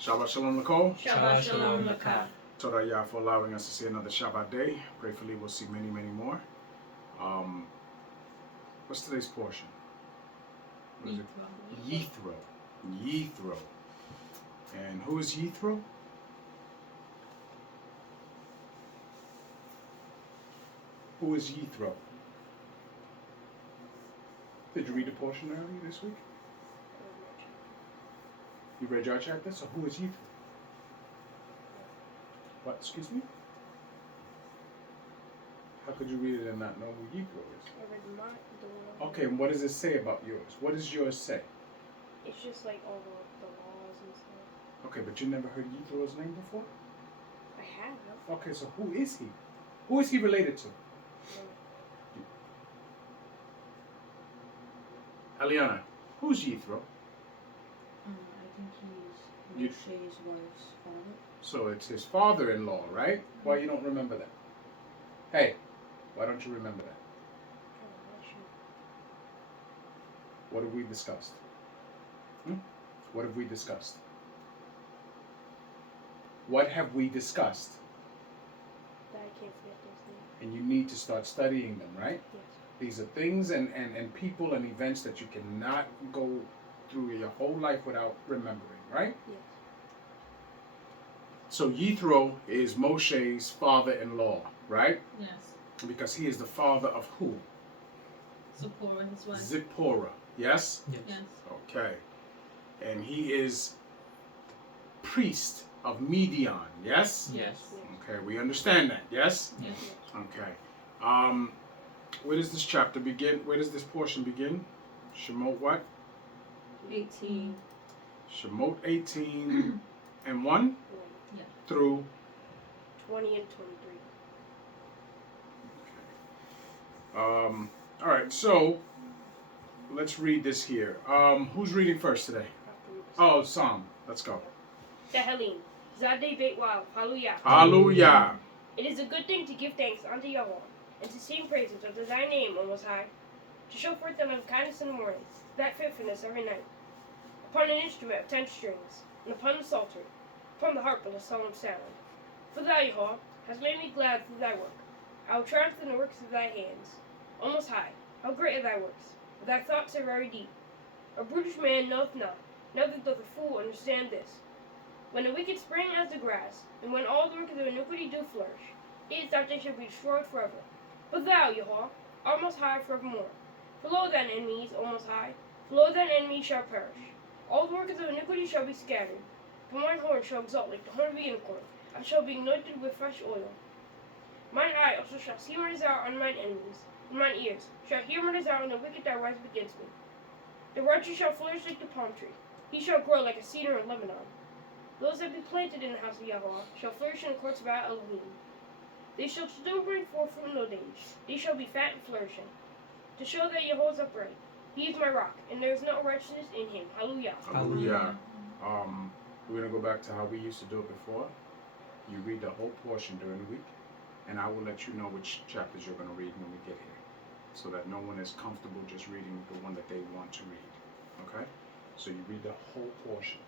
Shabbat Shalom, Nicole. Shabbat Shalom, Lakah. Toda Yah for allowing us to see another Shabbat day. Prayerfully, we'll see many, many more. What's today's portion? What is it? Yithro. Yithro. And who is Yithro? Who is Yithro? Did you read the portion earlier this week? You read your chapter? So who is Yithro? What? Excuse me? How could you read it and not know who Yithro is? I read the one. Okay, and what does it say about yours? What does yours say? It's just like all the laws and stuff. Okay, but you never heard Yithro's name before? I have. Okay, so who is he? Who is he related to? Eliana, who's Yithro? I think he's Moshe's wife's father. So it's his father-in-law, right? Why you don't remember that? Hey, why don't you remember that? What have we discussed? What have we discussed? What have we discussed? That I can't forget those things. And you need to start studying them, right? Yes. These are things and people and events that you cannot go through your whole life without remembering, right? Yes. So Yithro is Moshe's father-in-law, right? Yes. Because he is the father of who? Zipporah, his wife. Zipporah, yes? Yes. Okay. And he is priest of Midian, yes? Yes. Okay, we understand that, yes? Yes. Okay. Where does this chapter begin? Where does this portion begin? Shemot what? 18. Shemot 18 and 1 Yeah. through 20 and 23. all right, so let's read this here. Who's reading first today? Oh, Psalm. Let's go. Tehillim. Zadeh Beit Wow. Hallelujah. Hallelujah. It is a good thing to give thanks unto Yahweh, and to sing praises unto thy name, O Most High, to show forth thy loving kindness in the morning, thy faithfulness every night, upon an instrument of 10 strings, and upon the psaltery, upon the harp with a solemn sound. For thou, Yahweh, hast made me glad through thy work. I will triumph in the works of thy hands. O Most High, how great are thy works! Thy thoughts are very deep. A brutish man knoweth not, neither doth a fool understand this. When the wicked spring as the grass, and when all the work of their iniquity do flourish, it is that they shall be destroyed forever. But thou, Yahweh, art most high forevermore. For lo thine enemies, O Most High, for lo thine enemies shall perish. All the work of their iniquity shall be scattered. For mine horn shall exalt like the horn of a unicorn, and shall be anointed with fresh oil. Mine eye also shall see murders out on mine enemies, and mine ears shall hear murders out on the wicked that rise against me. The righteous shall flourish like the palm tree. He shall grow like a cedar in Lebanon. Those that be planted in the house of Yahweh shall flourish in the courts of our Elohim. They shall still bring forth from no age. They shall be fat and flourishing. To show that Yahweh is upright. He is my rock, and there is no righteousness in him. Hallelujah. Hallelujah. We're going to go back to how we used to do it before. You read the whole portion during the week, and I will let you know which chapters you're going to read when we get here, so that no one is comfortable just reading the one that they want to read. Okay? So you read the whole portion,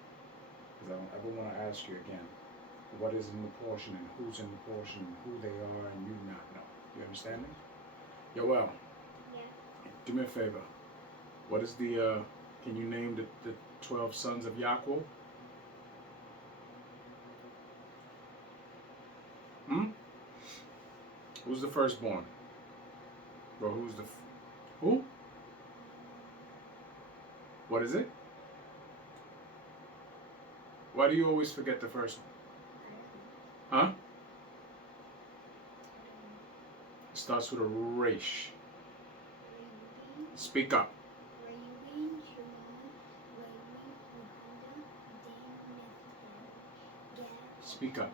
because I don't ever want to ask you again what is in the portion and who's in the portion and who they are and you not know. You understand me? Yoel, do me a favor. What is the, can you name the 12 sons of Yaakov? Who's the firstborn? Bro, who's the, who? What is it? Why do you always forget the first one? Huh? It starts with a resh. Speak up. Speak up.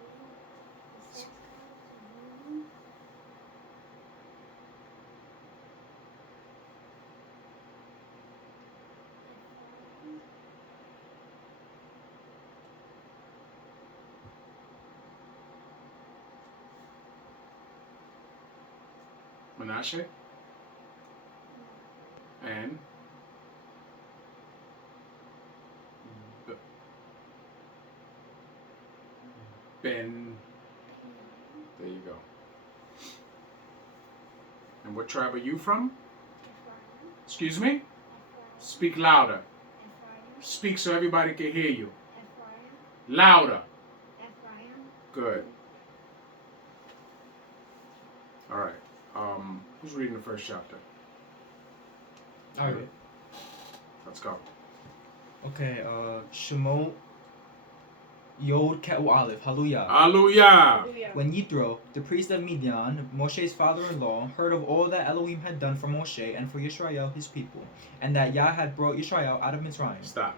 Menashe and Ben. There you go. And what tribe are you from? Excuse me? Speak louder. Speak so everybody can hear you. Louder. Good. All right. Who's reading the first chapter? I did. Let's go. Okay, Shemot Yod Ke'u Aleph. Hallelujah. Hallelujah. Hallelujah. When Yithro, the priest of Midian, Moshe's father-in-law, heard of all that Elohim had done for Moshe and for Yisrael, his people, and that Yah had brought Yisrael out of Mitzrayim. Stop.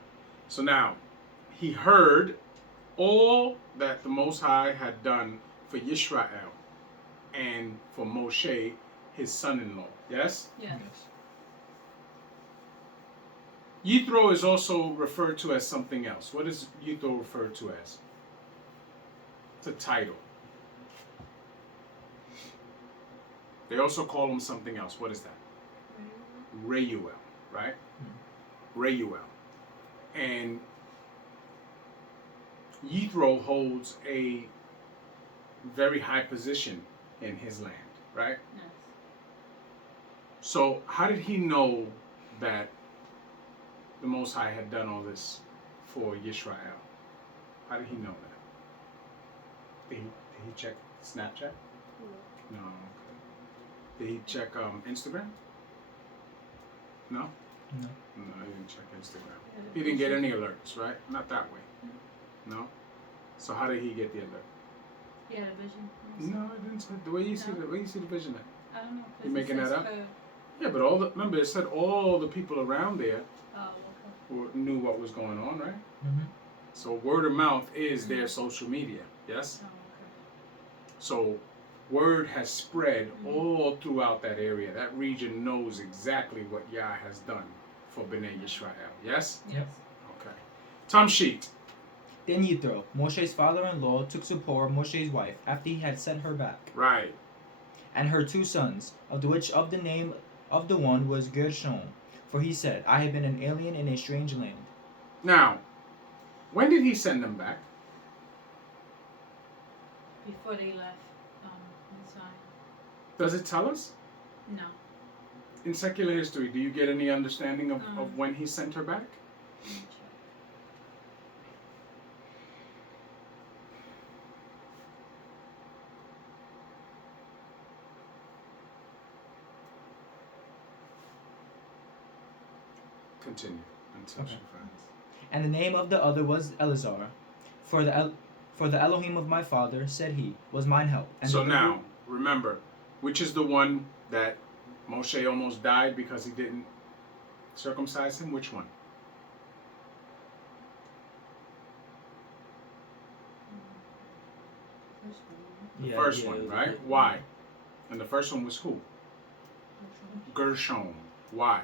So now, he heard all that the Most High had done for Yisrael and for Moshe, his son-in-law. Yes? Yeah. Yithro is also referred to as something else. What is Yithro referred to as? It's a title. They also call him something else. What is that? Reuel, right? Reuel. And Yithro holds a very high position in his land, right? Yes. So how did he know that the Most High had done all this for Yisrael? How did he know that? Did he check Snapchat? No. Okay. Did he check Instagram? No? No. No, he didn't check Instagram. He didn't get any alerts, right? Not that way. No? So how did he get the alert? Yeah, the vision. No, it didn't say the way you see the vision. I don't know. 'cause You it making says that up? her- Yeah, but remember it said all the people around there Oh, okay. knew what was going on, right? Mm-hmm. So word of mouth is their social media, yes? Oh, okay. So word has spread all throughout that area. That region knows exactly what Yah has done for Bnei Yisrael, yes? Yep. Okay. Tom sheet. Then Yithro, Moshe's father-in-law, took Zipporah, Moshe's wife, after he had sent her back, Right. and her 2 sons, of which of the name of the one was Gershom, for he said, I have been an alien in a strange land. Now, when did he send them back? Before they left, inside. Does it tell us? No. In secular history, do you get any understanding of No. when he sent her back? Let me check. Continue until Okay. she finds. And the name of the other was Eleazar, for the Elohim of my father, said he, was mine help. And So the now, remember, which is the one that Moshe almost died because he didn't circumcise him? Which one? First one. The Yeah, first yeah, one, it was right? good. Why? And the first one was who? Which one? Gershom. Why?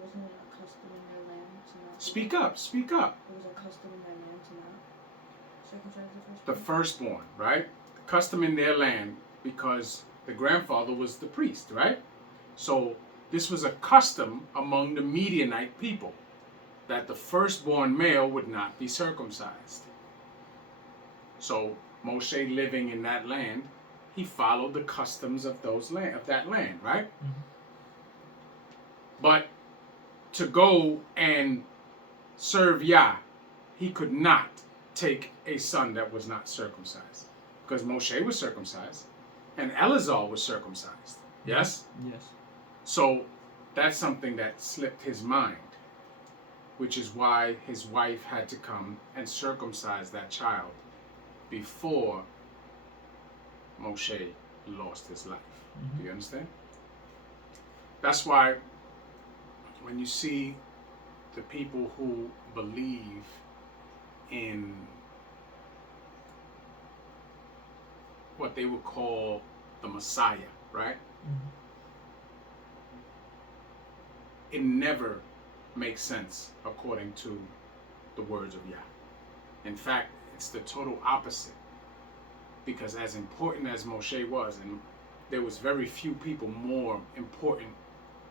Wasn't it a custom in their land to not? Speak up, speak up. It was a custom in their land to not circumcise The the firstborn? firstborn, right? Custom in their land because the grandfather was the priest, right? So this was a custom among the Midianite people that the firstborn male would not be circumcised. So Moshe, living in that land, he followed the customs of that land, right? Mhm. But to go and serve Yah, he could not take a son that was not circumcised, because Moshe was circumcised and Eleazar was circumcised. Yes? Yes. So that's something that slipped his mind, which is why his wife had to come and circumcise that child before Moshe lost his life. Mhm. Do you understand? That's why when you see the people who believe in what they would call the Messiah, right? Mhm. It never makes sense according to the words of Yah. In fact, it's the total opposite. Because as important as Moshe was, and there was very few people more important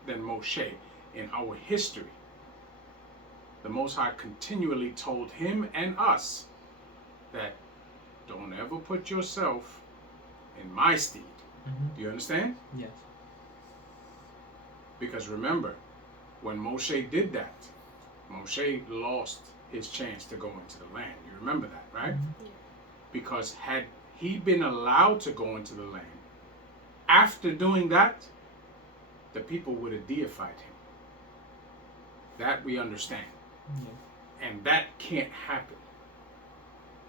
than Moshe in our history, the Most High continually told him and us that don't ever put yourself in my stead. Do you understand? Yes. Because remember, when Moshe did that, Moshe lost his chance to go into the land. You remember that, right? Yeah. Because had he been allowed to go into the land, after doing that, the people would have deified him. That we understand. Yeah. And that can't happen.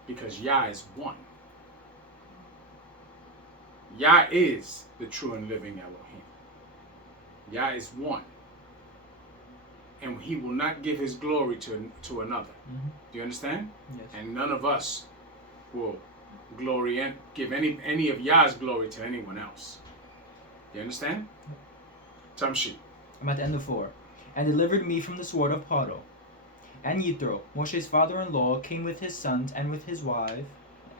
Because Yah is one. Yah is the true and living Elohim. Yah is one. And he will not give his glory to another. Do you understand? Yes. And none of us will glory and give any of Yah's glory to anyone else. You understand? Tamshi. I'm at the end of 4. And delivered me from the sword of Paro. And Yithro, Moshe's father-in-law, came with his sons and with his wife,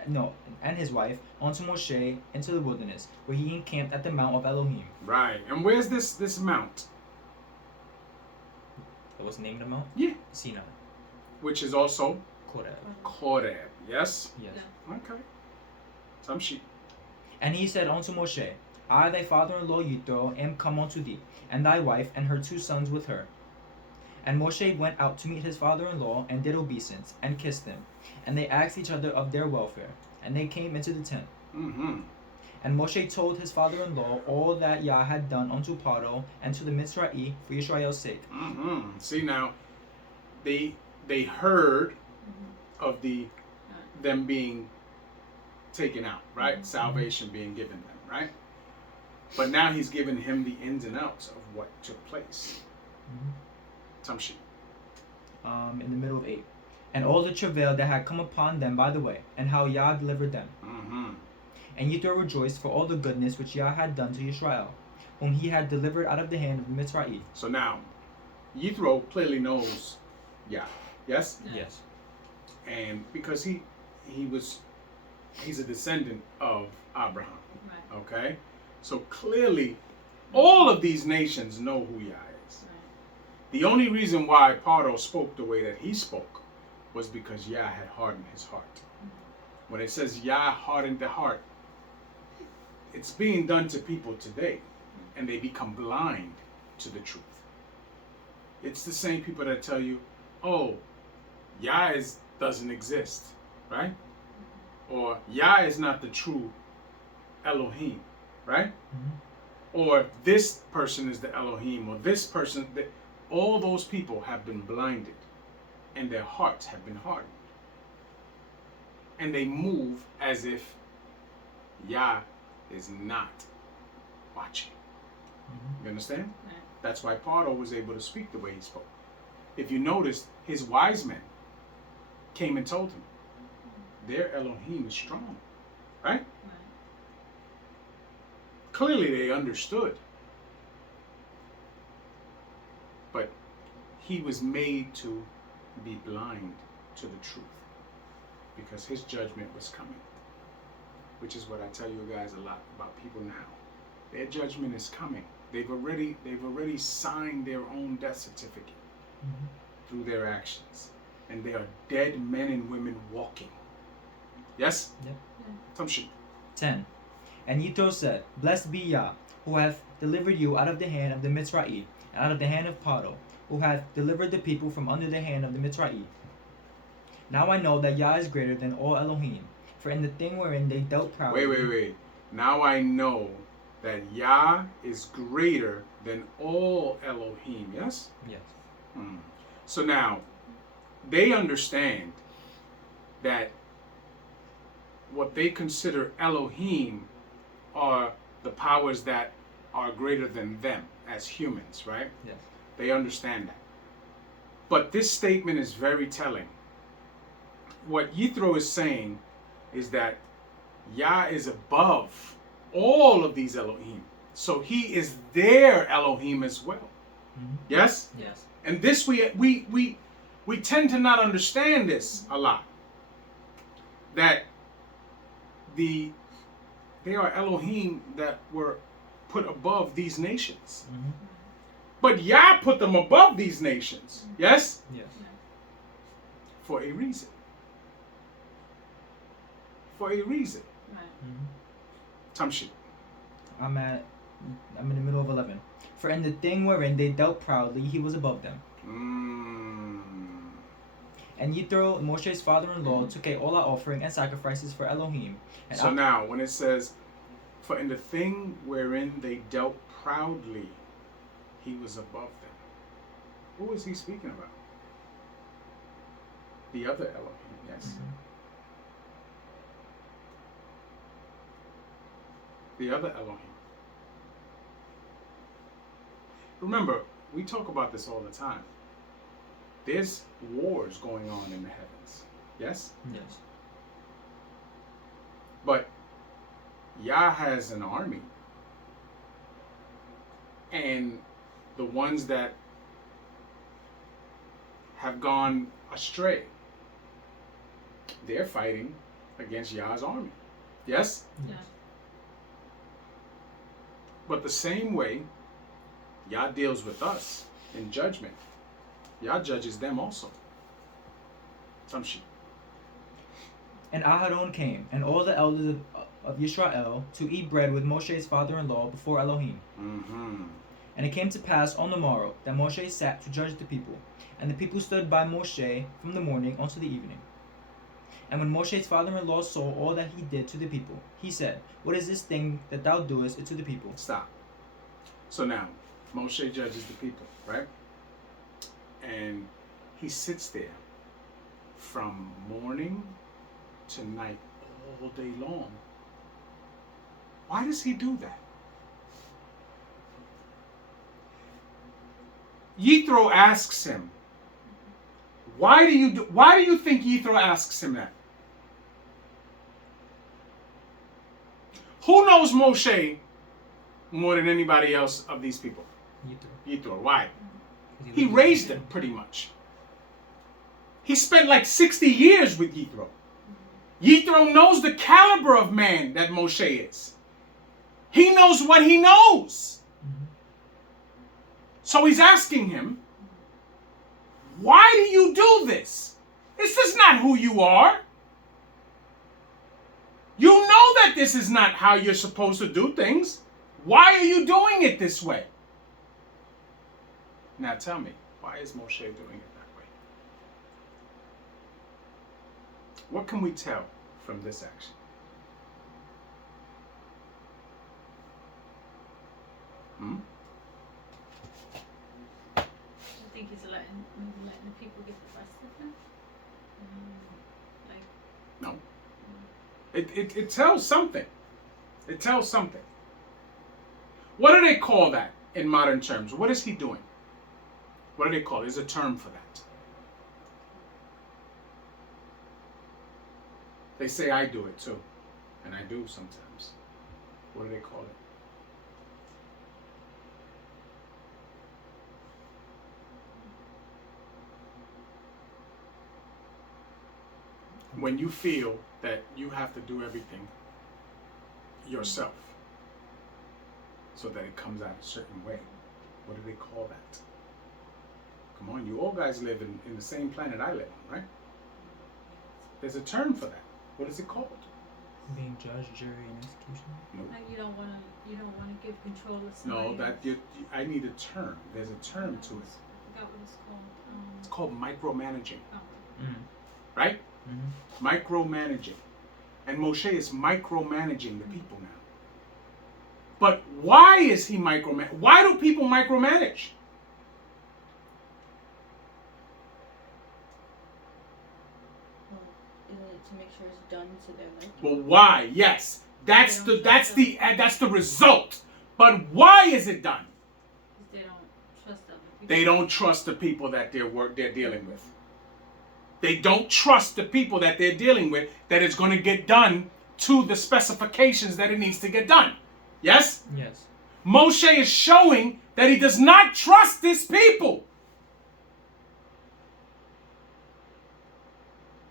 unto Moshe into the wilderness, where he encamped at the mount of Elohim. Right. And where's this mount? That was the name of the mount? Yeah. Sinai. Which is also Koreb. Koreb. Yes? Yes. Okay. Tamshi. And he said unto Moshe, I, thy father-in-law Yithro, am come unto thee, and thy wife and her 2 sons with her. And Moshe went out to meet his father-in-law, and did obeisance, and kissed him. And they asked each other of their welfare. And they came into the tent. Mm-hmm. And Moshe told his father-in-law all that Yah had done unto Paro and to the Mitzra'i for Yisrael's sake. Mm-hmm. See now, they heard of them being taken out, right? Salvation being given them, right? But now he's given him the ins and outs of what took place. Tamshi. In the middle of 8. And all the travail that had come upon them by the way, and how Yah delivered them. Mm-hmm. And Yithro rejoiced for all the goodness which Yah had done to Yisrael, whom he had delivered out of the hand of the Mitzra'i. So now, Yithro clearly knows Yah. Yes? Yes. And because he's a descendant of Abraham. Right. Okay? So clearly, all of these nations know who Yah is. Right. The only reason why Paro spoke the way that he spoke was because Yah had hardened his heart. When it says Yah hardened the heart, it's being done to people today, and they become blind to the truth. It's the same people that tell you, oh, Yah doesn't exist, right? Or Yah is not the true Elohim, right? Or this person is the Elohim, or this person, all those people have been blinded, and their hearts have been hardened. And they move as if Yah is not watching. You understand? Right. That's why Paro was able to speak the way he spoke. If you noticed, his wise men came and told him, their Elohim is strong, right? Right. Clearly they understood. But he was made to be blind to the truth because his judgment was coming. Which is what I tell you guys a lot about people now. Their judgment is coming. They've already signed their own death certificate through their actions. And they are dead men and women walking. Yes? Yep. Some shit. 10. And Yithro said, Blessed be Yah, who hath delivered you out of the hand of the Mitzra'i, and out of the hand of Paro, who hath delivered the people from under the hand of the Mitzra'i. Now I know that Yah is greater than all Elohim, for in the thing wherein they dealt proudly... Wait. Now I know that Yah is greater than all Elohim, yes? Yes. So now, they understand that what they consider Elohim are the powers that are greater than them as humans, right? Yes. They understand that. But this statement is very telling. What Yithro is saying is that Yah is above all of these Elohim. So he is their Elohim as well. Yes? Yes. And this we tend to not understand this a lot. That they are Elohim that were put above these nations. But Yah put them above these nations. Yes? Yes. for a reason. For a reason. Right. Tamshi. I'm in the middle of 11. For in the thing wherein they dealt proudly, he was above them. And Yithro, Moshe's father-in-law, took a all-out offering and sacrifices for Elohim. And So now, when it says, for in the thing wherein they dealt proudly, he was above them. Who is he speaking about? The other Elohim, yes. The other Elohim. Remember, we talk about this all the time. There's wars going on in the heavens. Yes? Yes. But Yah has an army. And the ones that have gone astray, they're fighting against Yah's army. Yes? Yeah. But the same way Yah deals with us in judgment, Yah judges them also. Tamshi. And Aharon came, and all the elders of Yisrael, to eat bread with Moshe's father-in-law before Elohim. And it came to pass on the morrow that Moshe sat to judge the people. And the people stood by Moshe from the morning unto the evening. And when Moshe's father-in-law saw all that he did to the people, he said, What is this thing that thou doest to the people? Stop. So now, Moshe judges the people, right? And he sits there from morning to night all day long. Why does he do that? Yithro asks him, why do you think Yithro asks him that? Who knows Moshe more than anybody else of these people? Yithro. Why? He raised them pretty much. He spent like 60 years with Yithro. Yithro knows the caliber of man that Moshe is. He knows what he knows. So he's asking him, why do you do this? This is not who you are. You know that this is not how you're supposed to do things. Why are you doing it this way? Now tell me, why is Moshe doing it that way? What can we tell from this action? I think he's letting the people get the best of him. No. It tells something. It tells something. What do they call that in modern terms? What is he doing? What do they call it? There's a term for that. They say I do it too. And I do sometimes. What do they call it? When you feel that you have to do everything yourself so that it comes out a certain way, what do they call that? Come on, you all guys live in the same planet I live on, right? There's a term for that. What is it called? Being judge, jury, and execution. No. Like you don't want to give control to somebody. No, I need a term. There's a term to it. I forgot what it's called. It's called micromanaging, Oh. right? Micromanaging. And Moshe is micromanaging the people now. But why is he micromanage? Why do people micromanage? Well, isn't it to make sure it's done to their liking? Well, why? Yes, that's the result. But why is it done? Because they don't trust other people. They don't trust the people that they're dealing with. They don't trust the people that they're dealing with that it's going to get done to the specifications that it needs to get done. Yes? Yes. Moshe is showing that he does not trust his people.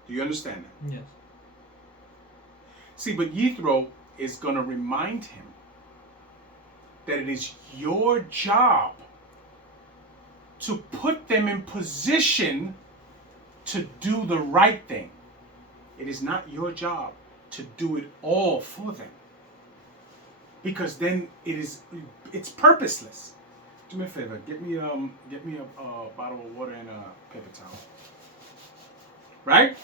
Do you understand that? Yes. See, but Yithro is going to remind him that it is your job to put them in position to do the right thing. It is not your job to do it all for them. Because then it's purposeless. Do me a favor, get me a bottle of water and a paper towel. Right?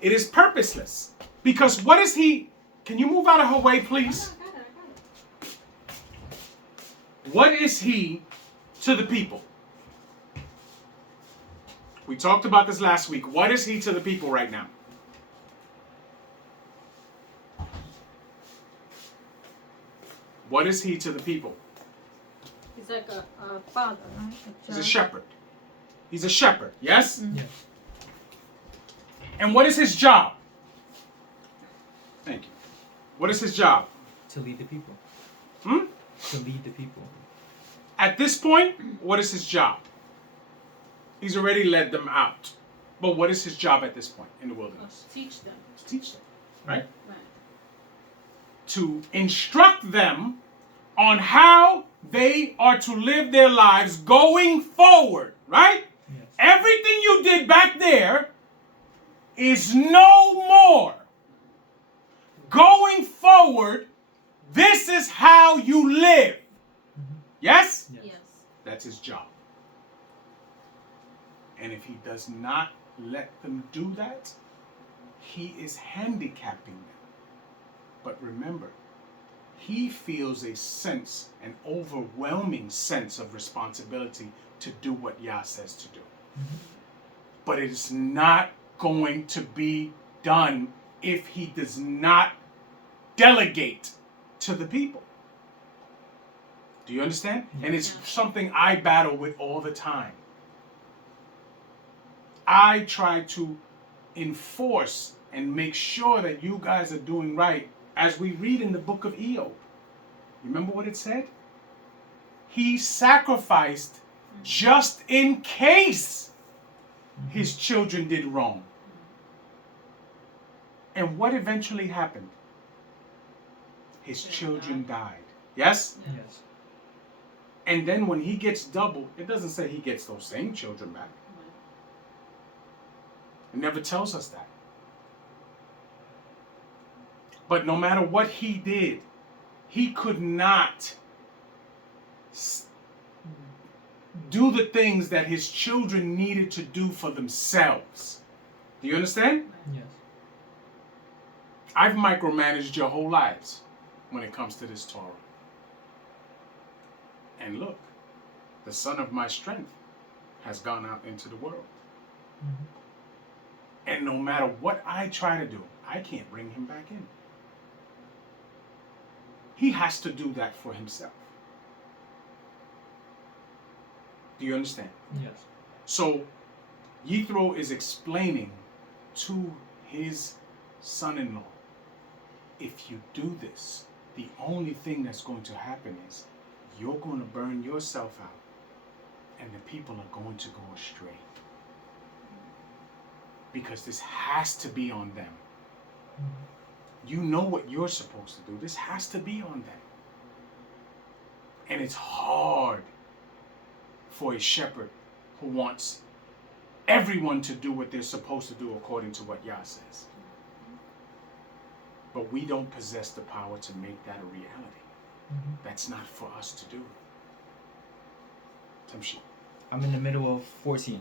It is purposeless. Because what is he? Can you move out of her way, please? What is he to the people? We talked about this last week. What is he to the people right now? What is he to the people? He's like a father, right? He's a shepherd. He's a shepherd, yes? Yes. And what is his job? Thank you. What is his job? To lead the people. Hmm? To lead the people. At this point, what is his job? He's already led them out. But what is his job at this point in the wilderness? Teach them. To teach them, right? Right. To instruct them on how they are to live their lives going forward, right? Yes. Everything you did back there is no more. Going forward, this is how you live. Yes? Yes. Yes. That's his job. And if he does not let them do that, he is handicapping them. But remember, he feels a sense, an overwhelming sense of responsibility to do what Yah says to do. But it is not going to be done if he does not delegate to the people. Do you understand? And it's something I battle with all the time. I try to enforce and make sure that you guys are doing right, as we read in the book of Eob. Remember what it said? He sacrificed just in case his children did wrong. And what eventually happened? His children died. Yes? Yes. And then when he gets double, it doesn't say he gets those same children back. It never tells us that. But no matter what he did, he could not do the things that his children needed to do for themselves. Do you understand? Yes. I've micromanaged your whole lives when it comes to this Torah. And look, the son of my strength has gone out into the world. And no matter what I try to do, I can't bring him back in. He has to do that for himself. Do you understand? Yes. So, Yithro is explaining to his son-in-law, if you do this, the only thing that's going to happen is you're going to burn yourself out and the people are going to go astray. Because this has to be on them. You know what you're supposed to do. This has to be on them. And it's hard for a shepherd who wants everyone to do what they're supposed to do according to what Yah says. But we don't possess the power to make that a reality. That's not for us to do. Tamshi. I'm in the middle of 14.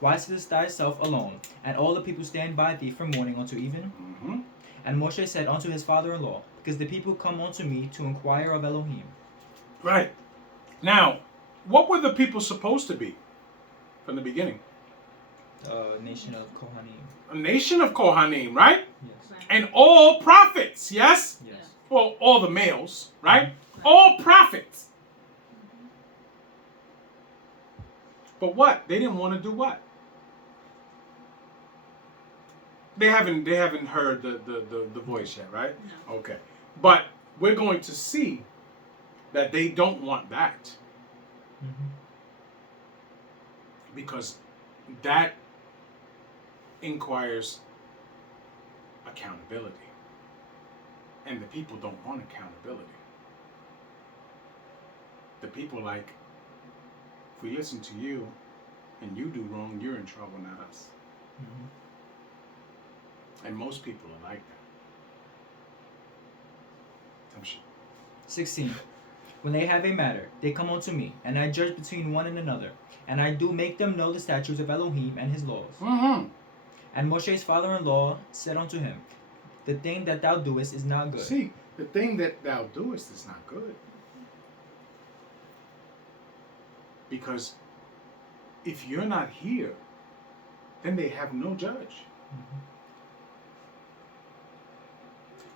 Why sittest thyself alone, and all the people stand by thee from morning unto even? And Moshe said unto his father-in-law, because the people come unto me to inquire of Elohim. Right. Now, what were the people supposed to be from the beginning? Nation of Kohanim. A nation of Kohanim, right? Yes. And all prophets, yes? Yes. Well, all the males, right? All prophets. But what? They didn't want to do what? They haven't heard the voice yet, right? No. Okay. But we're going to see that they don't want that. Because that inquires accountability. And the people don't want accountability. The people like, if we listen to you and you do wrong, you're in trouble, not us. Mhm. And most people are like that. Tamshi. 16. When they have a matter, they come unto me, and I judge between one and another, and I do make them know the statutes of Elohim and his laws. Mm-hmm. And Moshe's father-in-law said unto him, the thing that thou doest is not good. See, the thing that thou doest is not good. Because if you're not here, then they have no judge. Mhm.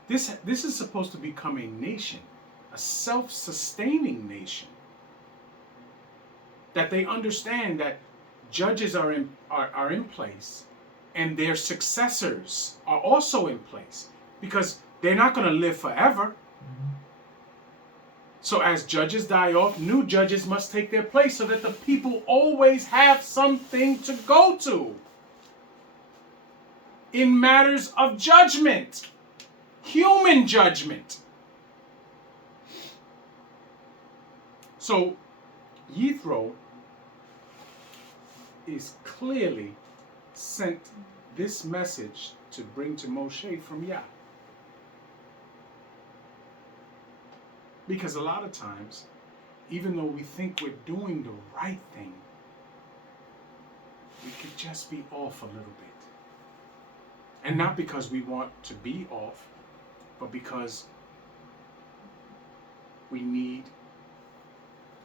This is supposed to become a nation, a self-sustaining nation. That they understand that judges are in place, and their successors are also in place, because they're not going to live forever. Mhm. So as judges die off, new judges must take their place so that the people always have something to go to in matters of judgment, human judgment. So Yithro is clearly sent this message to bring to Moshe from Yah. Because a lot of times, even though we think we're doing the right thing, we could just be off a little bit. And not because we want to be off, but because we need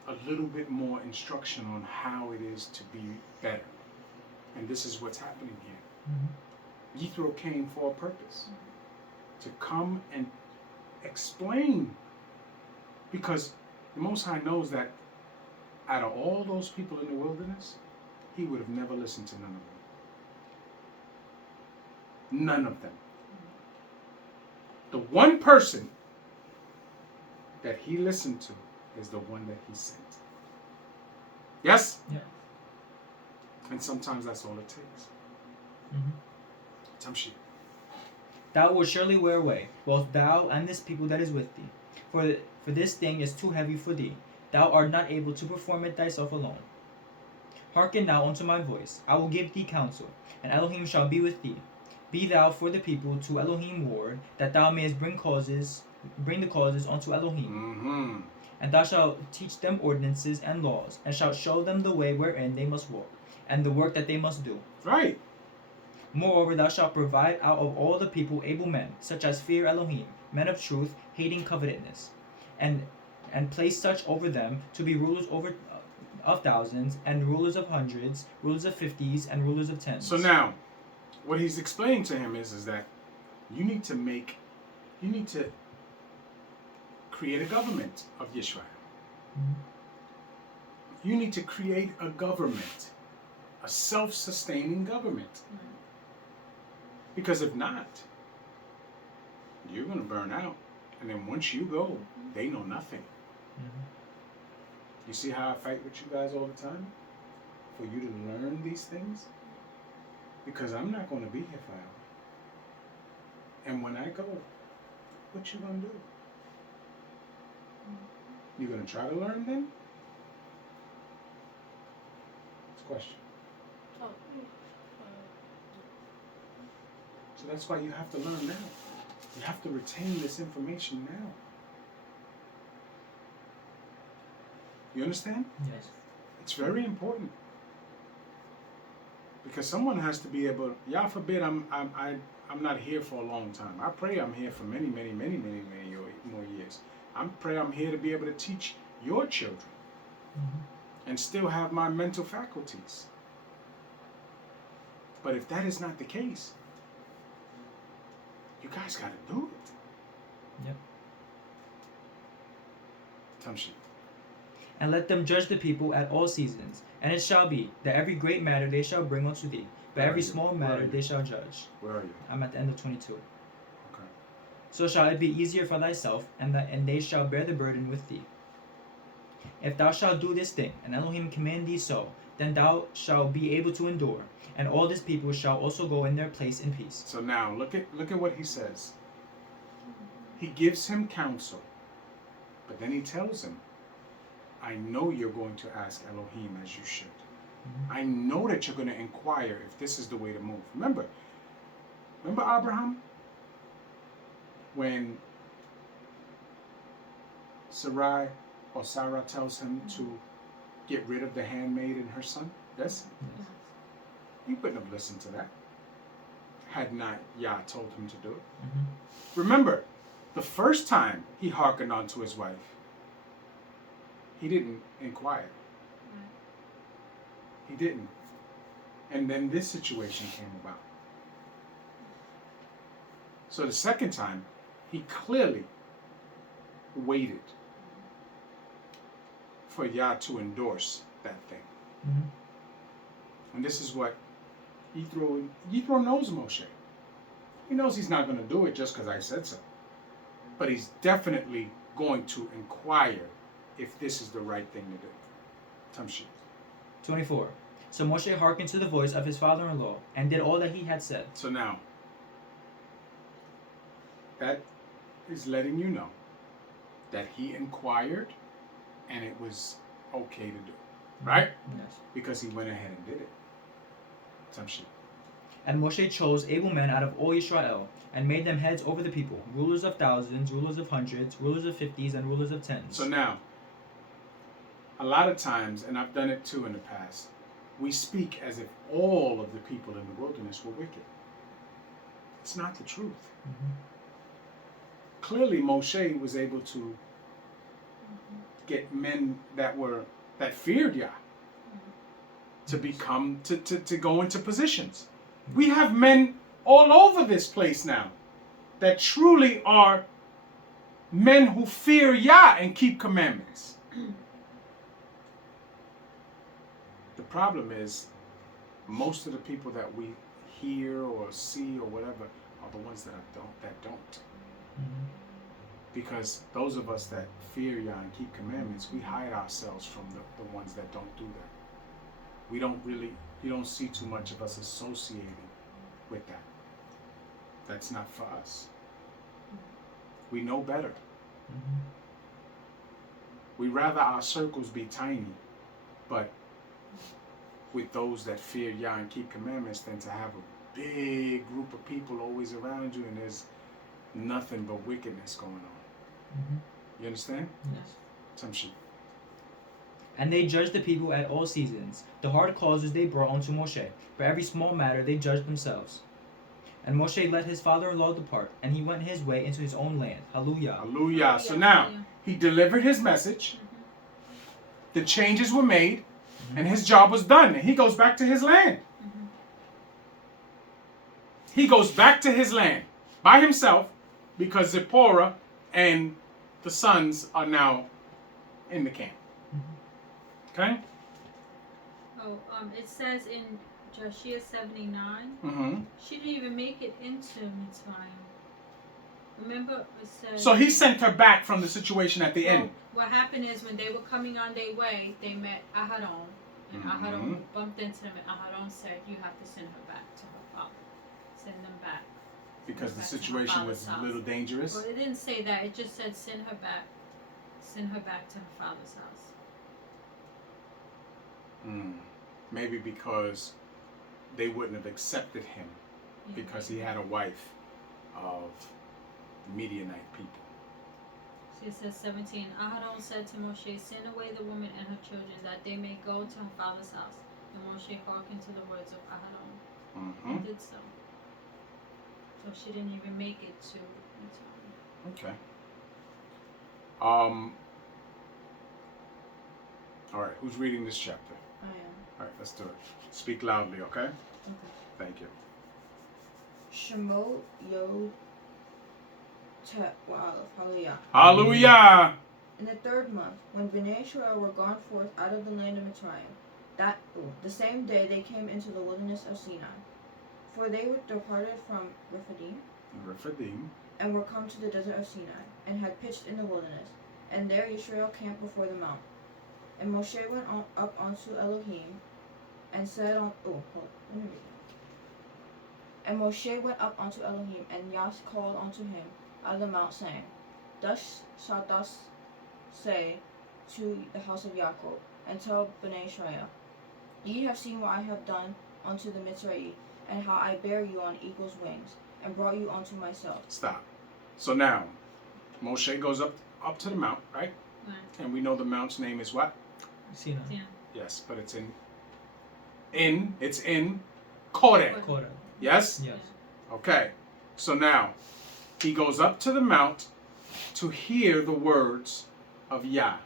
a little bit more instruction on how it is to be better. And this is what's happening here. Mhm. Yithro came for a purpose. To come and explain. Because the Most High knows that out of all those people in the wilderness, he would have never listened to none of them. None of them. The one person that he listened to is the one that he sent. Yes? Yeah. And sometimes that's all it takes. Mhm. Tamshi. Thou wilt surely wear away, both thou and this people that is with thee. For this thing is too heavy for thee. Thou art not able to perform it thyself alone. Hearken now unto my voice. I will give thee counsel, and Elohim shall be with thee. Be thou for the people to Elohim ward, that thou mayest bring the causes unto Elohim. Mm-hmm. And thou shalt teach them ordinances and laws, and shalt show them the way wherein they must walk, and the work that they must do. Right. Moreover, thou shalt provide out of all the people able men, such as fear Elohim, men of truth, hating covetousness, and place such over them to be rulers over of thousands, and rulers of hundreds, rulers of fifties, and rulers of tens. So now, what he's explaining to him is that you need to create a government of Yisrael. Mhm. You need to create a government, a self-sustaining government. Because if not, you're going to burn out. And then once you go, they know nothing. Mhm. You see how I fight with you guys all the time? For you to learn these things? Because I'm not going to be here forever. And when I go, what you going to do? You going to try to learn then? It's a question. So that's why you have to learn now. You have to retain this information now. You understand? Yes. It's very important. Because someone has to be able, Yah forbid I'm not here for a long time. I pray I'm here for many more years. I pray I'm here to be able to teach your children Mhm. and still have my mental faculties. But if that is not the case, you guys got to do it. Yep. Tamshi. And let them judge the people at all seasons. And it shall be that every great matter they shall bring unto thee, but Where every are you? small Where matter are you? they shall judge. Where are you? I'm at the end of 22. Okay. So shall it be easier for thyself, and they shall bear the burden with thee. If thou shalt do this thing, and Elohim command thee so, then thou shalt be able to endure, and all this people shall also go in their place in peace. So now look at what he says. He gives him counsel, but then he tells him, I know you're going to ask Elohim as you should. I know that you're going to inquire if this is the way to move. Remember Abraham? When Sarai or Sarah tells him to get rid of the handmaid and her son? Yes? Yes. He wouldn't have listened to that had not Yah told him to do it. Mm-hmm. Remember, the first time he hearkened onto his wife, he didn't inquire. He didn't. And then this situation came about. So the second time, he clearly waited for Yah to endorse that thing. Mm-hmm. And this is what Yithro knows Moshe. He knows he's not going to do it just because I said so. But he's definitely going to inquire if this is the right thing to do. Tamshi. 24. So Moshe hearkened to the voice of his father-in-law and did all that he had said. So now, that is letting you know that he inquired and it was okay to do. Right? Yes. Because he went ahead and did it. Tamshi. And Moshe chose able men out of all Israel, and made them heads over the people, rulers of thousands, rulers of hundreds, rulers of 50s, and rulers of 10s. So now, a lot of times, and I've done it too in the past, we speak as if all of the people in the wilderness were wicked. It's not the truth. Mm-hmm. Clearly, Moshe was able to get men that feared Yah to become to go into positions. We have men all over this place now that truly are men who fear Yah and keep commandments. The problem is most of the people that we hear or see or whatever are the ones that don't. Mm-hmm. Because those of us that fear Yah and keep commandments, we hide ourselves from the ones that don't do that. You don't see too much of us associating with that. That's not for us. We know better. Mm-hmm. We rather our circles be tiny, but with those that fear Yah and keep commandments than to have a big group of people always around you and there's nothing but wickedness going on. Mm-hmm. You understand? Yes. Tamshi. And they judged the people at all seasons. The hard causes they brought unto Moshe. For every small matter they judged themselves. And Moshe let his father-in-law depart, and he went his way into his own land. Hallelujah. Hallelujah. So now, he delivered his message. The changes were made, and his job was done. And he goes back to his land. He goes back to his land by himself because Zipporah and the sons are now in the camp. Okay? Oh, it says in Joshua 79, Mm-hmm. she didn't even make it into Mitzrayim. Remember, it says. So he sent her back from the situation at the end. What happened is when they were coming on their way, they met Aharon, and Aharon bumped into them, and Aharon said, "You have to send her back to her father. Send them back." Because the situation was a little dangerous. Well, it didn't say that. It just said, "Send her back. Send her back to her father's house." Maybe because they wouldn't have accepted him because he had a wife of Midianite people. So it says 17, Aharon said to Moshe, "Send away the woman and her children that they may go to her father's house." And Moshe hearkened to the words of Aharon and did so. So she didn't even make it to Mitzrayim. Okay. All right, who's reading this chapter? I am. All right, let's do it. Speak loudly, okay? Okay. Thank you. Shemot Yod Wow, hallelujah. Hallelujah! In the 3rd month, when Bnei Israel were gone forth out of the land of Mitzrayim, the same day they came into the wilderness of Sinai. For they were departed from Rephidim. and were come to the desert of Sinai, and had pitched in the wilderness. And there Israel camped before the mount. And Moshe went up unto Elohim, and said And Moshe went up unto Elohim, and Yah called unto him out of the mount, saying, Thus shalt thou say to the house of Yaakov, and tell Bnei Israel, Ye have seen what I have done unto the Mitzrayim, and how I bare you on eagle's wings, and brought you unto myself. Stop. So now, Moshe goes up to the mount, right? Right. And we know the mount's name is what? Sinai. Yeah. Yes, but it's in Koreh. Korah. Yes? Yes. Okay. So now, he goes up to the mount to hear the words of Yah,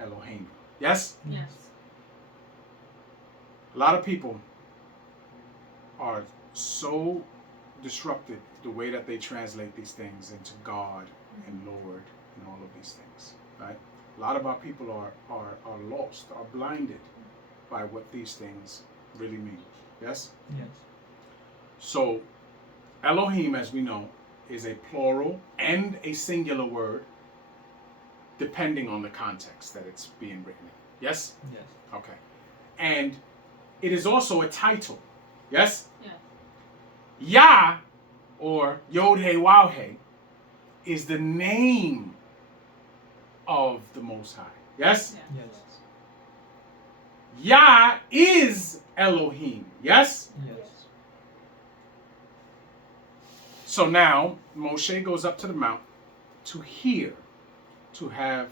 Elohim. Yes? Yes. A lot of people are so disrupted the way that they translate these things into God and Lord and all of these things, right? A lot of our people are lost, are blinded by what these things really mean. Yes? Yes. So, Elohim, as we know, is a plural and a singular word depending on the context that it's being written in. Yes? Yes. Okay. And it is also a title. Yes? Yes. Yah, or Yod He Waw He, is the name of the Most High. Yes? Yes. Yes. Yah is Elohim. Yes? Yes. So now, Moshe goes up to the mount to hear, to have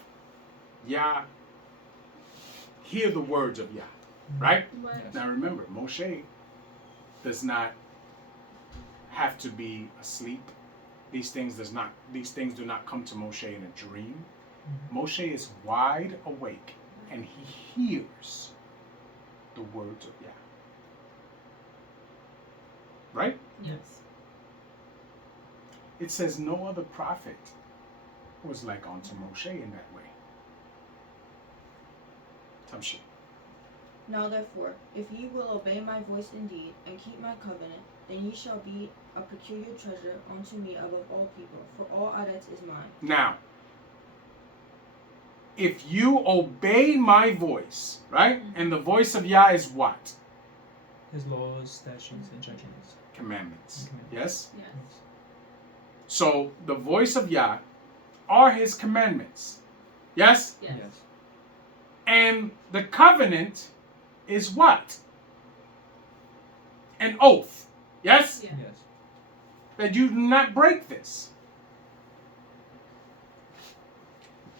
Yah hear the words of Yah. Right? Right. Yes. Now remember, Moshe does not have to be asleep. These things do not come to Moshe in a dream. Moshe is wide awake and he hears the words of Yah. Right? Yes. It says no other prophet was like unto Moshe in that way. Tamshi. Now therefore, if ye will obey my voice indeed, and keep my covenant, then ye shall be a peculiar treasure unto me above all people, for all Aretz is mine. Now, if you obey my voice, right? And the voice of Yah is what? His laws, statutes, and judgments. Commandments. Commandments. Yes? Yes. So the voice of Yah are his commandments. Yes? Yes. Yes. And the covenant is what? An oath. Yes? Yes. Yes. That you do not break this.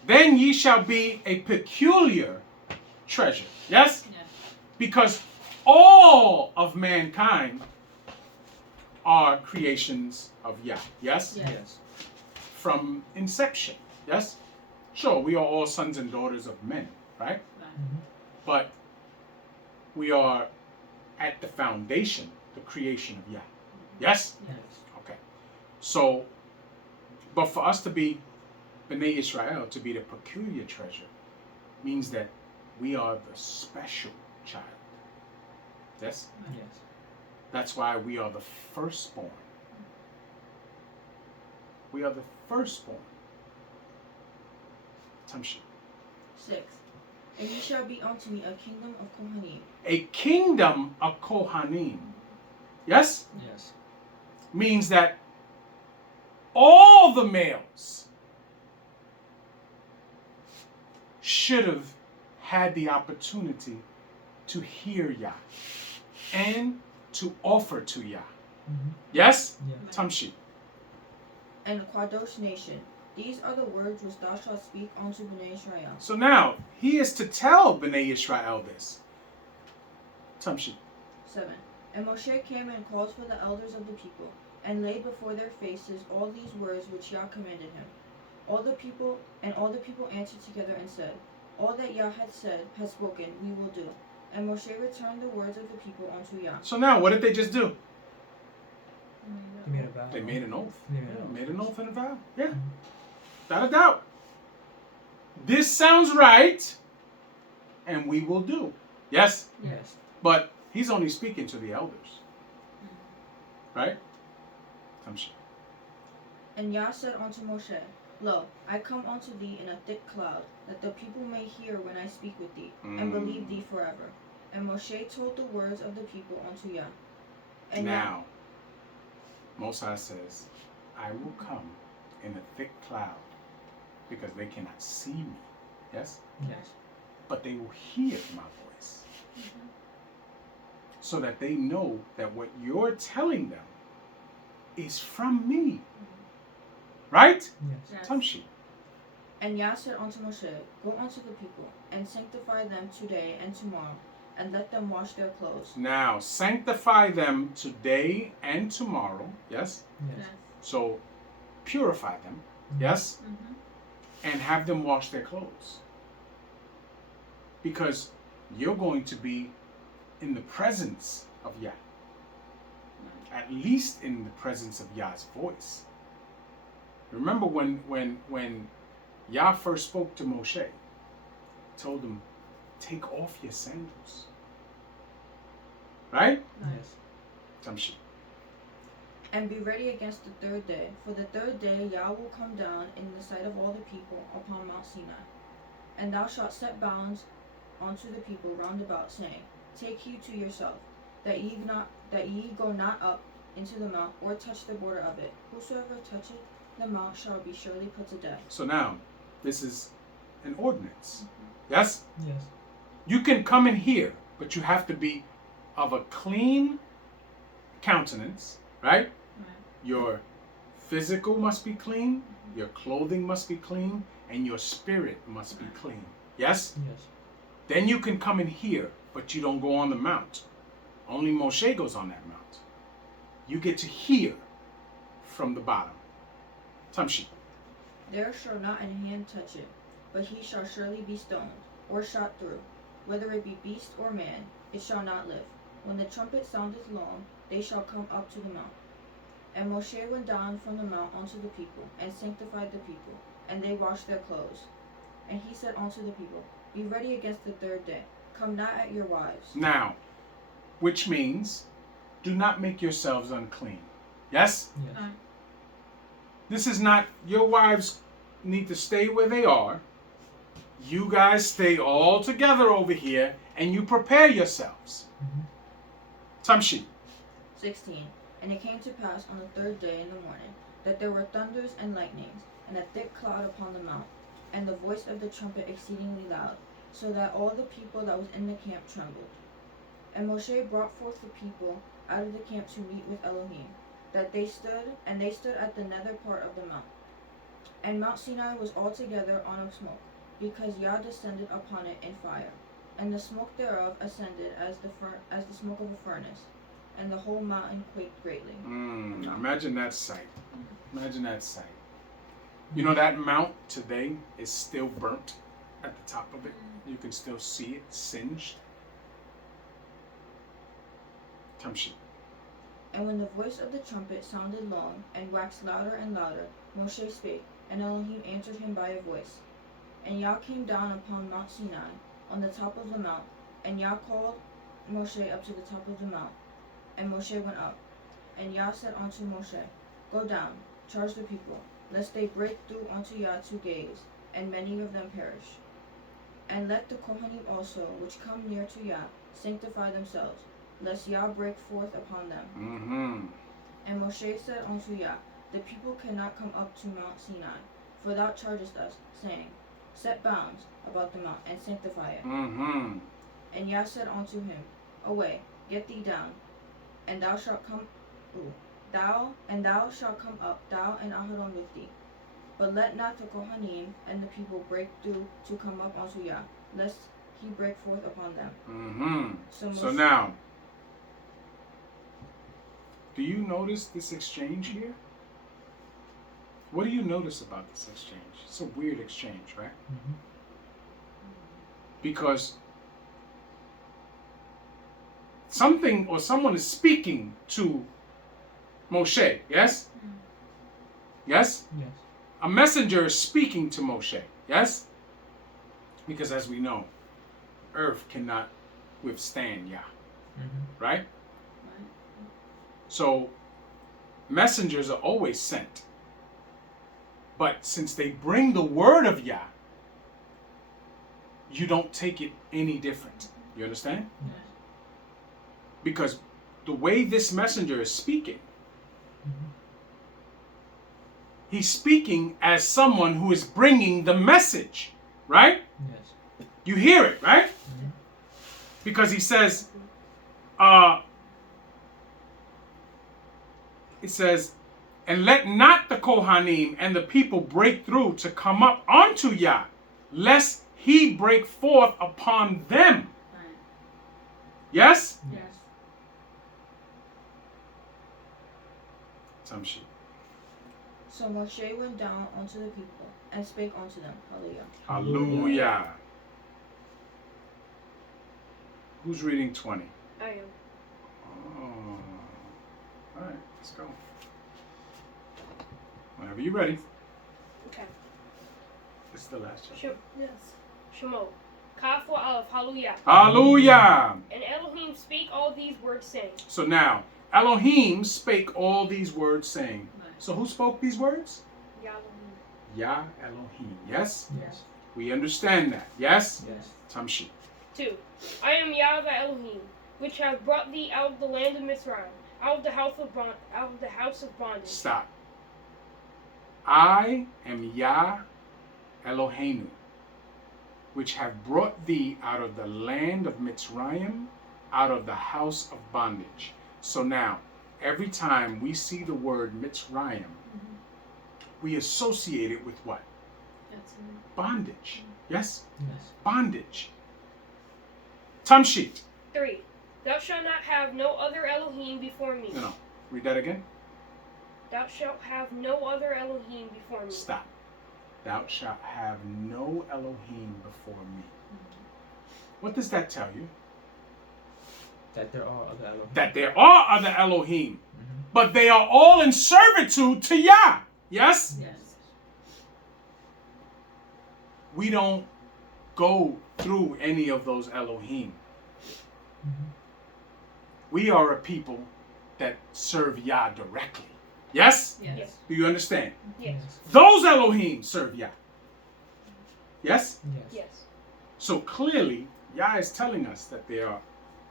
Then ye shall be a peculiar treasure. Yes? Yes. Because all of mankind are creations of Yah. Yes? Yes. Yes. From inception. Yes? Sure, we are all sons and daughters of men, right? Right. But we are at the foundation, the creation of Yah. Yes? Yes. Okay. So, but for us to be B'nai Israel, to be the peculiar treasure, means that we are the special child. Yes? Yes. That's why we are the firstborn. We are the firstborn. Tamshi. 6. And ye shall be unto me a kingdom of Kohanim. A kingdom of Kohanim. Yes? Yes. Means that all the males should have had the opportunity to hear Yah and to offer to Yah. Yes? Yes. Tamshi. And a Kadosh nation. These are the words which thou shalt speak unto Bnei Israel. So now, he is to tell B'nai Israel this. Tamshi. 7. And Moshe came and called for the elders of the people, and laid before their faces all these words which Yah commanded him. All the people answered together and said, All that Yah had spoken, we will do. And Moshe returned the words of the people unto Yah. So now, what did they just do? They made a vow. They made an oath. They made an oath. Made an oath and a vow. Yeah. Without a doubt. This sounds right, and we will do. Yes? Yes. But he's only speaking to the elders. Right? Tamshi. And Yah said unto Moshe, Lo, I come unto thee in a thick cloud, that the people may hear when I speak with thee, and believe thee forever. And Moshe told the words of the people unto Yah. And Now, Mosai says, I will come in a thick cloud, because they cannot see me. Yes? Yes. But they will hear my voice. so that they know that what you're telling them is from me. Right? Yes. Tamshi. And Yah said unto Moshe, Go unto the people, and sanctify them today and tomorrow, and let them wash their clothes. Now, sanctify them today and tomorrow. Yes? Yes. So, purify them. Yes? Mm-hmm. And have them wash their clothes. Because you're going to be in the presence of Yah. At least in the presence of Yah's voice. Remember when Yah first spoke to Moshe, told him, take off your sandals. Right? Yes. Tamshi. And be ready against the third day, for the third day Yah will come down in the sight of all the people upon Mount Sinai. And thou shalt set bounds unto the people round about, saying, Take heed to yourself, that ye go not up into the mount, or touch the border of it. Whosoever toucheth the mount shall be surely put to death. So now, this is an ordinance. Yes? Yes. You can come in here, but you have to be of a clean countenance, right? Your physical must be clean, your clothing must be clean, and your spirit must be clean. Yes? Yes. Then you can come in here, but you don't go on the mount. Only Moshe goes on that mount. You get to hear from the bottom. Tamshi. There shall not an hand touch it, but he shall surely be stoned, or shot through. Whether it be beast or man, it shall not live. When the trumpet soundeth long, they shall come up to the mount. And Moshe went down from the mount unto the people, and sanctified the people, and they washed their clothes. And he said unto the people, Be ready against the third day. Come not at your wives. Now, which means, do not make yourselves unclean. Yes? Yes. This is not, your wives need to stay where they are. You guys stay all together over here, and you prepare yourselves. Tamshi. 16. And it came to pass on the third day in the morning, that there were thunders and lightnings, and a thick cloud upon the mount, and the voice of the trumpet exceedingly loud, so that all the people that was in the camp trembled. And Moshe brought forth the people out of the camp to meet with Elohim, that they stood at the nether part of the mount. And Mount Sinai was altogether on of smoke, because Yah descended upon it in fire, and the smoke thereof ascended as the smoke of a furnace, and the whole mountain quaked greatly. Imagine that sight. Imagine that sight. You know that mount today is still burnt at the top of it. You can still see it singed. Tamshi. And when the voice of the trumpet sounded long, and waxed louder and louder, Moshe spake, and Elohim answered him by a voice. And Yah came down upon Mount Sinai, on the top of the mount, and Yah called Moshe up to the top of the mount. And Moshe went up. And Yah said unto Moshe, Go down, charge the people, lest they break through unto Yah to gaze, and many of them perish. And let the Kohanim also, which come near to Yah, sanctify themselves, lest Yah break forth upon them. And Moshe said unto Yah, The people cannot come up to Mount Sinai, for thou chargest us, saying, Set bounds about the mount, and sanctify it. And Yah said unto him, Away, get thee down, and thou shalt come up, thou and Aharon with thee. But let not the Kohanim and the people break through to come up unto Yah, lest he break forth upon them. So now, do you notice this exchange here? What do you notice about this exchange? It's a weird exchange, right? Because something or someone is speaking to Moshe, yes? Yes? Yes. A messenger is speaking to Moshe, yes? Because as we know, earth cannot withstand Yah, right? So messengers are always sent. But since they bring the word of Yah, you don't take it any different. You understand? Yes. Because the way this messenger is speaking, he's speaking as someone who is bringing the message, right? Yes. You hear it, right? Because he says, it says, and let not the Kohanim and the people break through to come up unto Yah, lest he break forth upon them. Right. Yes? Yes. Tamshi. So Moshe went down unto the people and spake unto them. Hallelujah. Hallelujah. Who's reading 20? I am. Oh. All right, let's go. Whenever you're ready. Okay. This is the last chapter. Yes. Shemo. Kaf wa Aleph. Hallelujah. Hallelujah. And Elohim speak all these words, saying. So now, Elohim spake all these words, saying. Right. So who spoke these words? Yahweh. Yah Elohim. Yes? Yes. We understand that. Yes? Yes. Tamshi. 2. I am Yahweh Elohim, which have brought thee out of the land of Mizraim, out of the house of bondage. Stop. I am Yah Eloheinu, which have brought thee out of the land of Mitzrayim, out of the house of bondage. So now, every time we see the word Mitzrayim, we associate it with what? That's it. Bondage. Yes? Yes. Bondage. Tamshit. 3. Thou shalt not have no other Elohim before me. No. Read that again. Thou shalt have no other Elohim before me. Stop. Thou shalt have no Elohim before me. What does that tell you? That there are other Elohim. That there are other Elohim, but they are all in servitude to Yah. Yes? Yes. We don't go through any of those Elohim. We are a people that serve Yah directly. Yes? Yes. Yes. Do you understand? Yes. Those Elohim serve Yah. Yes? Yes. Yes. So clearly, Yah is telling us that there are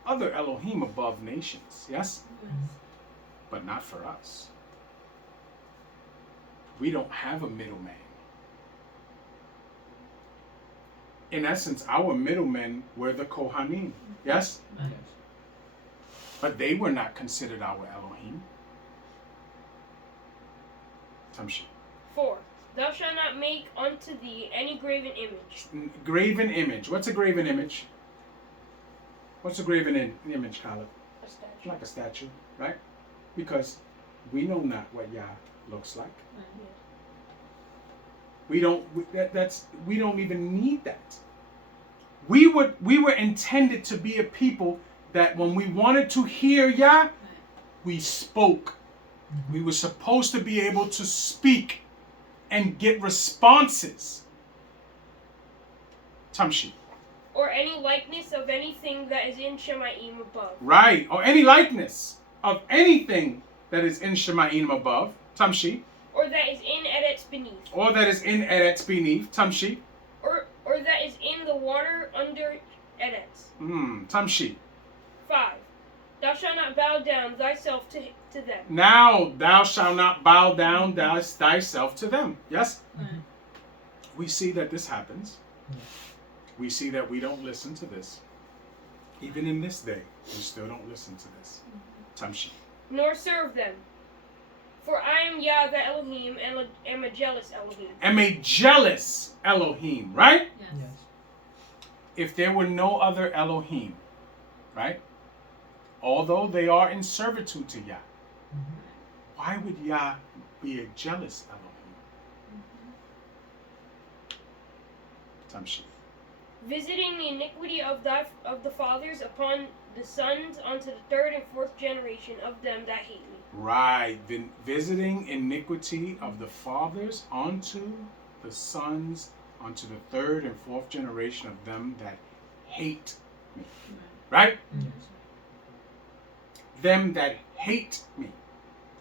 other Elohim above nations. Yes? But not for us. We don't have a middleman. In essence, our middlemen were the Kohanim. Yes? Yes. But they were not considered our Elohim. Tamshi. 4. Thou shalt not make unto thee any graven image. Graven image. What's a graven image? What's a graven image, Caleb? A statue. Like a statue, right? Because we know not what Yah looks like. We don't. We don't even need that. We were intended to be a people that when we wanted to hear Yah, we spoke. We were supposed to be able to speak and get responses. Tamshi. Or any likeness of anything that is in Shemaim above. Right. Or any likeness of anything that is in Shemaim above. Tamshi. Or that is in Eretz beneath. Or that is in Eretz beneath. Tamshi. Or that is in the water under Eretz. Tamshi. 5. Thou shalt not bow down thyself to them. Now thou shalt not bow down thyself to them. Yes? We see that this happens. We see that we don't listen to this. Even in this day, we still don't listen to this. Tamshi. Nor serve them. For I am Yah the Elohim, and am a jealous Elohim. Am a jealous Elohim, right? Yes. Yes. If there were no other Elohim, right? Although they are in servitude to Yah, why would Yah be a jealous Elohim? Tamshi. Visiting the iniquity of the fathers upon the sons unto the 3rd and 4th generation of them that hate me. Right. Then visiting iniquity of the fathers onto the sons, onto the 3rd and 4th generation of them that hate me. Right? Yes. Them that hate me.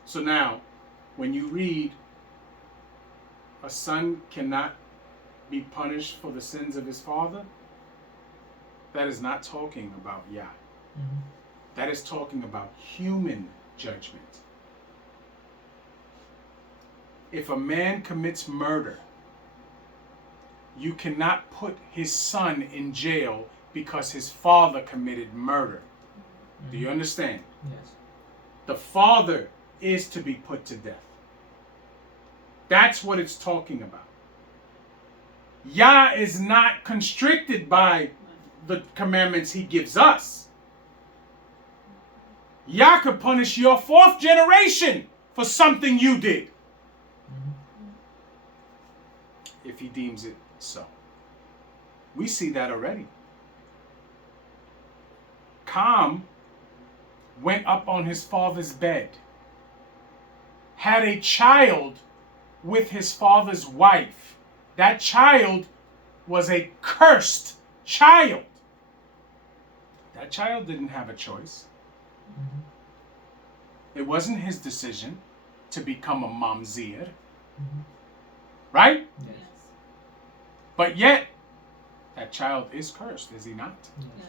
So now, when you read, a son cannot be punished for the sins of his father, that is not talking about Yah. That is talking about human judgment. If a man commits murder, you cannot put his son in jail because his father committed murder. Do you understand? Yes. The father is to be put to death. That's what it's talking about. Yah is not constricted by the commandments he gives us. Yah could punish your 4th generation for something you did, if he deems it so. We see that already. Cam went up on his father's bed, had a child with his father's wife. That child was a cursed child. That child didn't have a choice. It wasn't his decision to become a mamzir. Right? Yes. But yet, that child is cursed, is he not? Yes.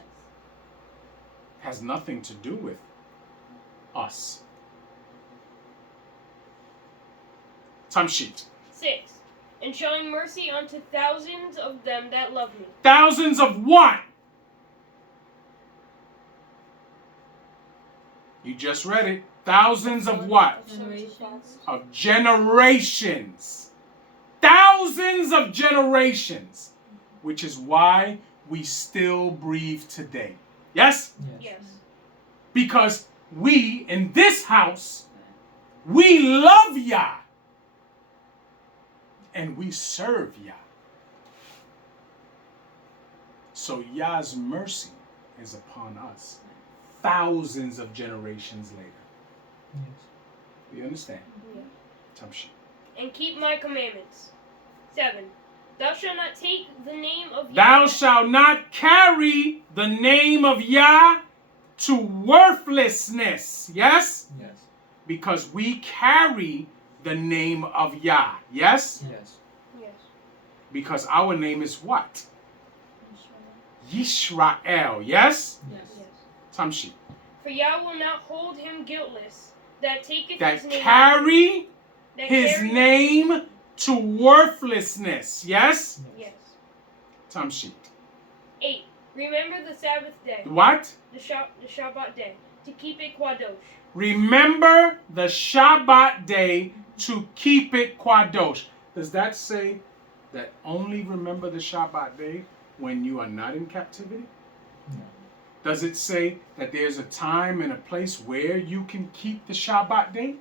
Has nothing to do with us. Tamshit. 6. And showing mercy unto thousands of them that love me. Thousands of what? You just read it. Thousands of what? Generations. Of generations. Thousands of generations. Which is why we still breathe today. Yes? Yes. Because we, in this house, we love Yah. And we serve Yah. So Yah's mercy is upon us. Thousands of generations later. Yes. Do you understand? Yeah. Tamshi. And keep my commandments. 7. Thou shalt not take the name of Thou Yah. shalt not carry the name of Yah to worthlessness. Yes? Yes. Because we carry the name of Yah. Yes? Yes. Yes. Because our name is what? Yisrael. Yes? Yes. Yes. Tamshi. For Yah will not hold him guiltless that taketh That his name. carry that his carry- name to worthlessness. Yes? Yes. Tamshi. 8. Remember the Sabbath day. What? The Shabbat day. To keep it Kwadosh. Remember the Shabbat day to keep it Kwadosh. Does that say that only remember the Shabbat day when you are not in captivity? No. Does it say that there's a time and a place where you can keep the Shabbat day?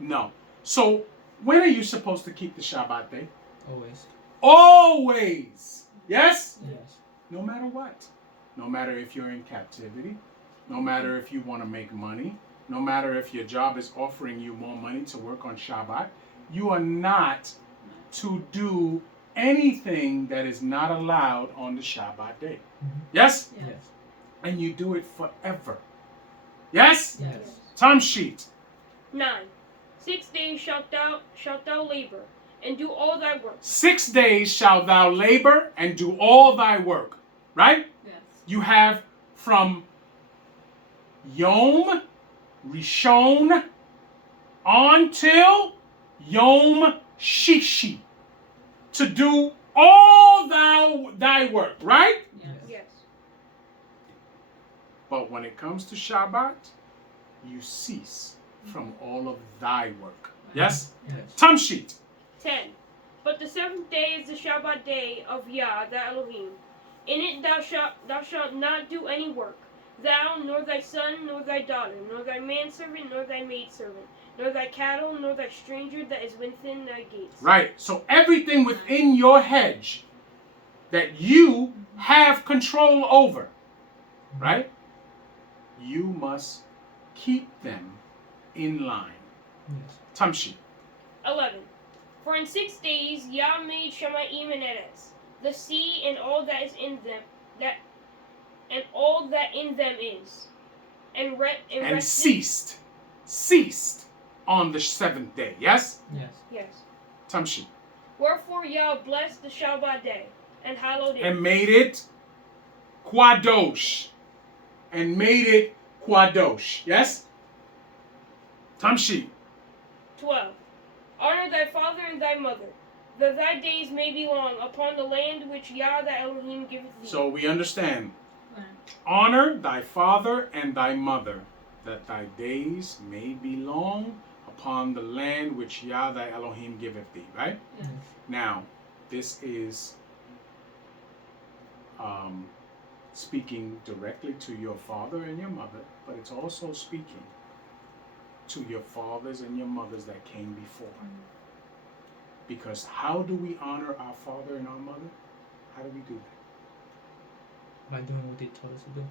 No. No. So when are you supposed to keep the Shabbat day? Always. Always. Yes? Yes. No matter what. No matter if you're in captivity. No matter if you want to make money. No matter if your job is offering you more money to work on Shabbat. You are not to do anything that is not allowed on the Shabbat day. Yes? Yes. Yes. And you do it forever. Yes? Yes. Time sheet. 9. 6 days shalt thou labor, and do all thy work. 6 days shalt thou labor and do all thy work. Right? Yes. You have from Yom Rishon until Yom Shishi to do all thy work, right? Yes. Yes. But when it comes to Shabbat, you cease from all of thy work. Yes? Yes. Time sheet. 10. But the 7th day is the Shabbat day of Yah, the Elohim. In it thou shalt not do any work, thou, nor thy son, nor thy daughter, nor thy manservant, nor thy maidservant, nor thy cattle, nor thy stranger that is within thy gates. Right. So everything within your hedge that you have control over, right? You must keep them in line. Yes. Tamshi. 11. For in 6 days Yah made Shemaim and Eretz, the sea and all that is in them, all that in them is, and rested. Ceased on the 7th day. Yes? Yes. Yes. Tamshi. Wherefore Yah blessed the Shabbat day and hallowed it. And made it Kwadosh. And made it Kwadosh. Yes? Tamshi. 12. Honor thy father and thy mother, that thy days may be long upon the land which Yah the Elohim giveth thee. So we understand. Right. Honor thy father and thy mother, that thy days may be long upon the land which Yah thy Elohim giveth thee. Right? Yes. Now, this is speaking directly to your father and your mother, but it's also speaking to your fathers and your mothers that came before. Because how do we honor our father and our mother? How do we do that? By doing what they told us to do.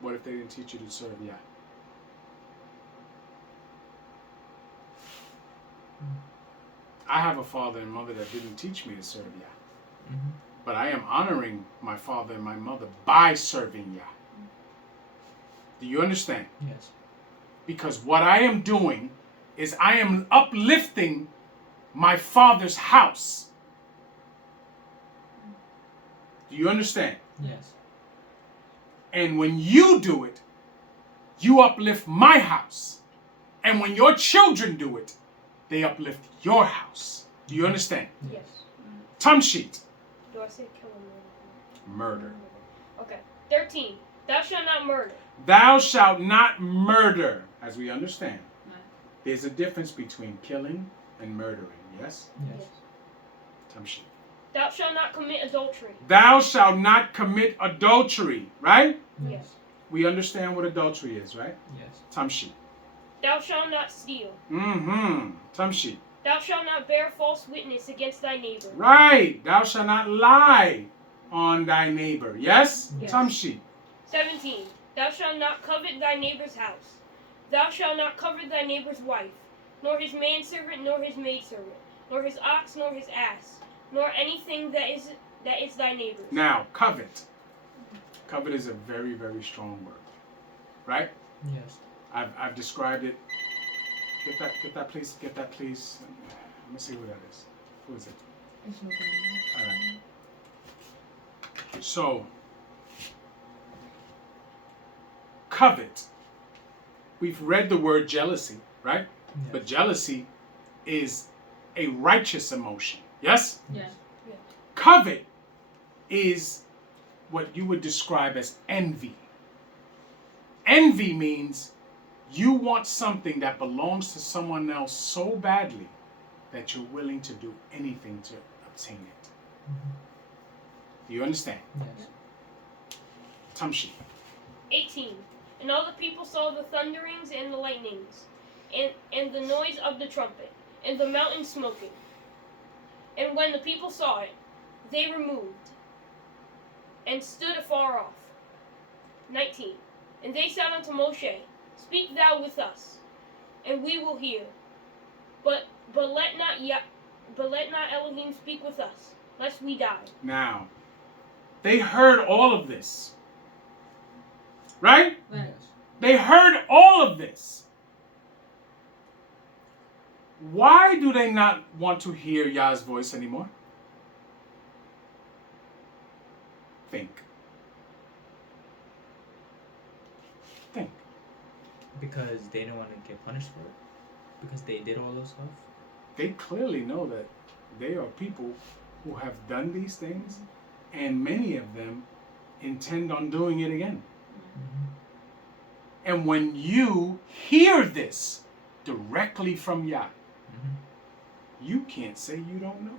What if they didn't teach you to serve Yah? I have a father and mother that didn't teach me to serve Yah. Mm-hmm. But I am honoring my father and my mother by serving Yah. Do you understand? Yes. Because what I am doing is I am uplifting my father's house. Do you understand? Yes. And when you do it, you uplift my house. And when your children do it, they uplift your house. Do you understand? Yes. Tamshit. Do I say kill or Murder. murder? Okay. 13. Thou shalt not murder. Thou shalt not murder. As we understand, Right. there's a difference between killing and murdering. Yes? Yes. Tamshit. Thou shalt not commit adultery. Thou shalt not commit adultery. Right? Yes. We understand what adultery is, right? Yes. Tamshit. Thou shalt not steal. Tamshit. Thou shalt not bear false witness against thy neighbor. Right. Thou shalt not lie on thy neighbor. Yes? Yes. Tamshit. 17. Thou shalt not covet thy neighbor's house. Thou shalt not covet thy neighbor's wife, nor his manservant, nor his maidservant, nor his ox, nor his ass, nor anything that is thy neighbor's. Now, covet. Covet is a very, very strong word. Right? Yes. I've described it. Get that please. Get that please. Let me see who that is. Who is it? It's nobody. All right. So, covet. We've read the word jealousy, right? Yes. But jealousy is a righteous emotion. Yes? Yes. Covet is what you would describe as envy. Envy means you want something that belongs to someone else so badly that you're willing to do anything to obtain it. Mm-hmm. Do you understand? Yes. Tamshi. 18. And all the people saw the thunderings and the lightnings, and the noise of the trumpet, and the mountain smoking. And when the people saw it, they removed, and stood afar off. 19. And they said unto Moshe, Speak thou with us, and we will hear. But let not Elohim speak with us, lest we die. Now, they heard all of this. Right? Right. Yes. They heard all of this. Why do they not want to hear Yah's voice anymore? Think. Think. Because they don't want to get punished for it. Because they did all those stuff. They clearly know that they are people who have done these things, and many of them intend on doing it again. Mm-hmm. And when you hear this directly from Yah, Mm-hmm. you can't say you don't know.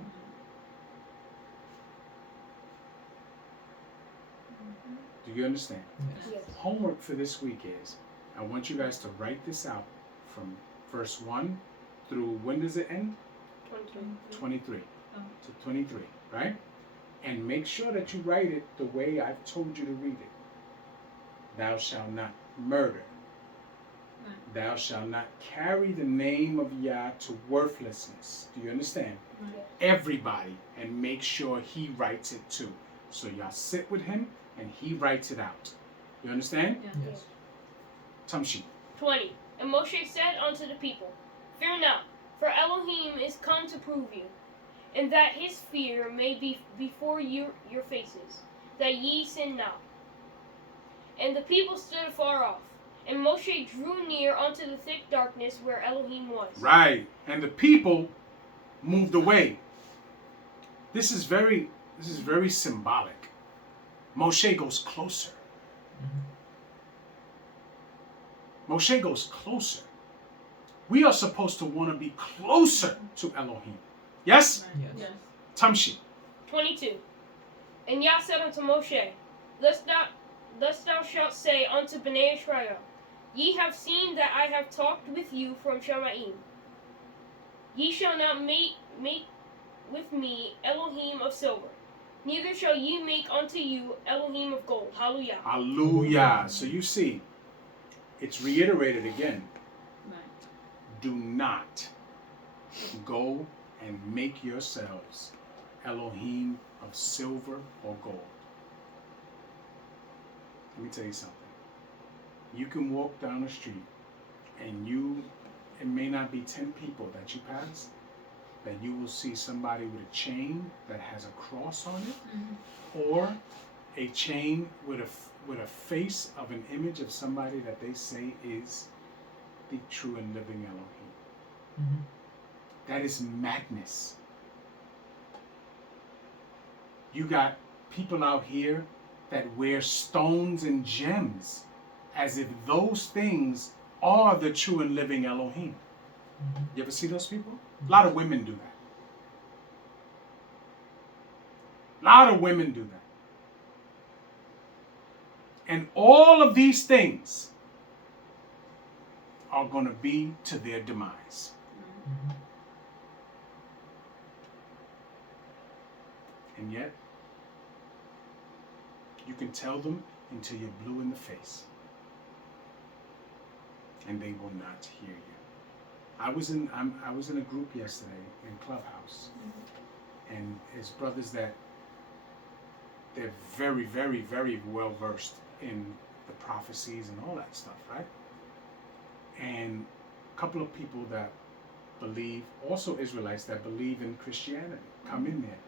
Do you understand? Yes. Yes. Homework for this week is, I want you guys to write this out from verse 1 through, when does it end? 23. 23. Oh. To 23, right? And make sure that you write it the way I've told you to read it. Thou shalt not murder. Right. Thou shalt not carry the name of Yah to worthlessness. Do you understand? Yes. Everybody, and make sure he writes it too. So y'all sit with him and he writes it out. You understand? Yeah. Yes. Tamshi. 20. And Moshe said unto the people, Fear not, for Elohim is come to prove you, and that his fear may be before your faces, that ye sin not. And the people stood afar off, and Moshe drew near unto the thick darkness where Elohim was. Right. And the people moved away. This is very symbolic. Moshe goes closer. Moshe goes closer. We are supposed to want to be closer to Elohim. Yes? Yes. Tamshi. 22. And Yah said unto Moshe, Thus thou shalt say unto Bnei Israel, Ye have seen that I have talked with you from Shemaim. Ye shall not make with me Elohim of silver, neither shall ye make unto you Elohim of gold. Hallelujah. Hallelujah. So you see, it's reiterated again. Right. Do not go and make yourselves Elohim of silver or gold. Let me tell you something. You can walk down the street and it may not be 10 people that you pass, that you will see somebody with a chain that has a cross on it, or a chain with a face of an image of somebody that they say is the true and living Elohim. That is madness. You got people out here that wear stones and gems as if those things are the true and living Elohim. You ever see those people? A lot of women do that. A lot of women do that. And all of these things are going to be to their demise. And yet, you can tell them until you're blue in the face. And they will not hear you. I was in a group yesterday in Clubhouse. And it's brothers that they're very, very, very well versed in the prophecies and all that stuff, right? And a couple of people that believe, also Israelites that believe in Christianity, come in there.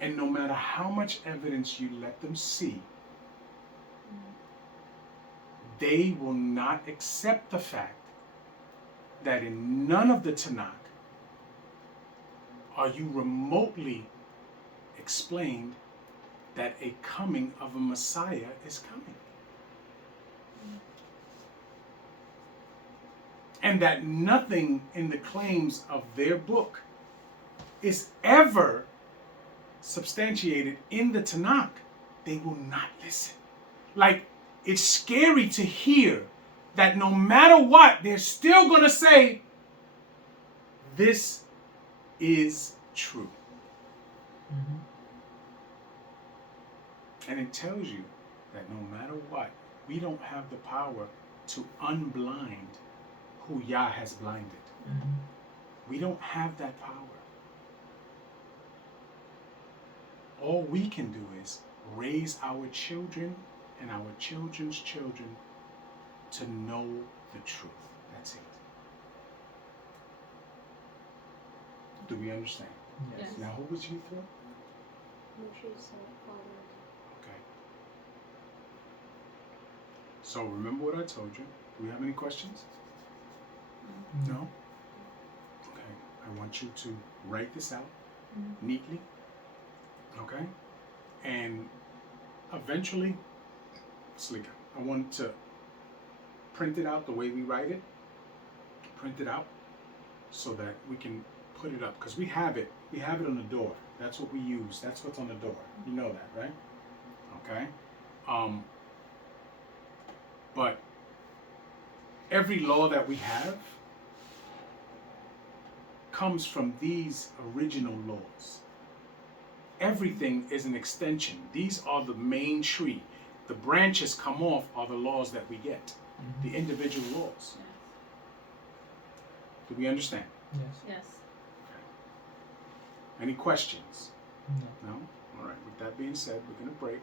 And no matter how much evidence you let them see, they will not accept the fact that in none of the Tanakh are you remotely explained that a coming of a Messiah is coming. And that nothing in the claims of their book is ever substantiated in the Tanakh. They will not listen. Like, it's scary to hear that no matter what, they're still going to say, this is true. And it tells you that no matter what, we don't have the power to unblind who Yah has blinded. We don't have that power. All we can do is raise our children and our children's children to know the truth. That's it. Do we understand? Yes. Now, who was Yithro? Moshe's father. Okay. So remember what I told you. Do we have any questions? No? Okay. I want you to write this out neatly. Okay? And eventually, Slika, I want to print it out the way we write it. Print it out so that we can put it up. Because we have it. We have it on the door. That's what we use. That's what's on the door. You know that, right? Okay? But every law that we have comes from these original laws. Everything is an extension. These are the main tree. The branches come off are the laws that we get. The individual laws. Do we understand? Yes. Any questions? No. No? All right. With that being said, we're going to break.